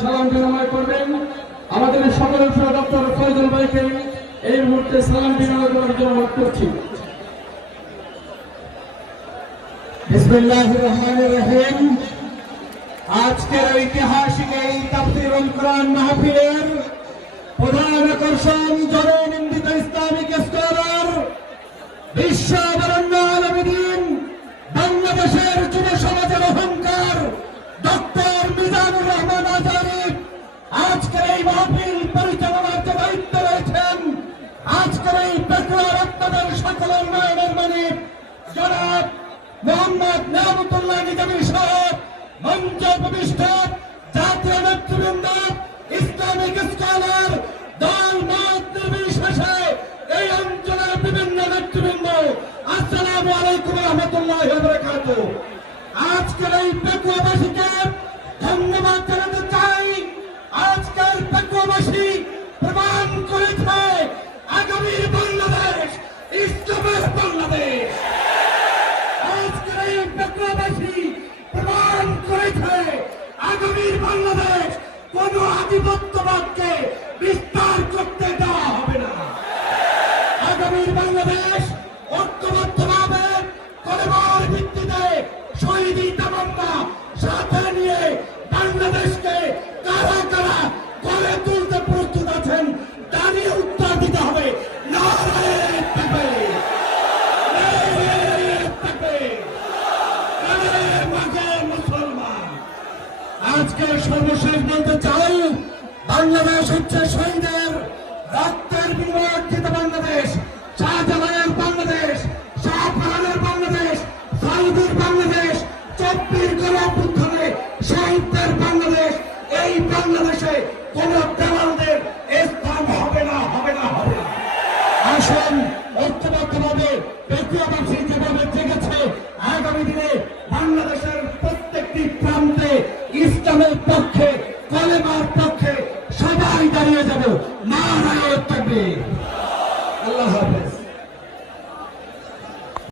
সালাম বিনিময় করবেন। আমাদের সকলের প্রিয় ডক্টর ফয়জুল ভাইকে এই মুহূর্তে সালাম বিনিময় করার জন্য অনুরোধ করছি। বিসমিল্লাহির রহমানির রহিম। আজকের ঐতিহাসিক এই তাফসীরুল কোরআন মাহফিলের প্রধান আকর্ষণ জননিন্দিত ইসলামিক স্কলার, বিশ্ব বরেণ্য আলেমদ্বীন, বাংলাদেশের যুব সমাজের অহংকার ডক্টর মিজানুর রহমান আজারি আজকের এই মাহফিল পরিচালনার যে দায়িত্ব রয়েছেন। আজকের এই পেটুয়া রক্তদের সকল উন্নয়নের মালিক জনাব মোহাম্মদ নিয়ামতুল্লাহ নিজামী সহ মঞ্চ উপবিষ্ট জাতীয় নেতৃবৃন্দ, ইসলামিক স্কলার, দল মত নির্বিশেষে এই অঞ্চলের বিভিন্ন নেতৃবৃন্দ, আসসালামু আলাইকুম ওয়া রাহমাতুল্লাহি ওয়া বারাকাতুহু। আজকের এই পেটুয়াবাসীকে ধন্যবাদ জানাতে চাই। আজকের পেটুয়াবাসী প্রমাণ করেছে আগামীর বাংলাদেশ ইসলামের বাংলাদেশ। আজকের এই পেটুয়াবাসী প্রমাণ করেছে আগামীর বাংলাদেশ কোন আধিপত্যবাদকে বিস্তার করতে দেওয়া হবে না। আগামীর বাংলাদেশ ঐক্যবদ্ধভাবে কলেমার ভিত্তিতে শহীদি তামান্না সাথে নিয়ে বাংলাদেশকে কারা কারা গড়ে তুলতে প্রস্তুত আছেন তা নিয়ে উত্তর দিতে হবে। নারায়ে তাকবীর, নারায়ে তাকবীর, নারায়ে মাগে মুসলমান। আজকে সর্বশেষ বলতে চাই, বাংলাদেশ হচ্ছে শহীদের রক্তের বিনিময়ে অর্জিত বাংলাদেশ, শাহজালালের বাংলাদেশ, শাহজাহানের বাংলাদেশ, সাউদির বাংলাদেশ, 24 গণঅভ্যুত্থানে শহীদদের বাংলাদেশ। এই বাংলাদেশে কোন দালালদের স্থান হবে না, হবে না, হবে না। আসুন ঐক্যবদ্ধভাবে পেটুয়াবাসী যেভাবে জেগেছে, আগামী দিনে বাংলাদেশের প্রত্যেকটি প্রান্তে ইসলামের পক্ষে, কলেমার পক্ষে সবাই দাঁড়িয়ে যাব। নারায়ে তাকবীর। আল্লাহ হাফেজ।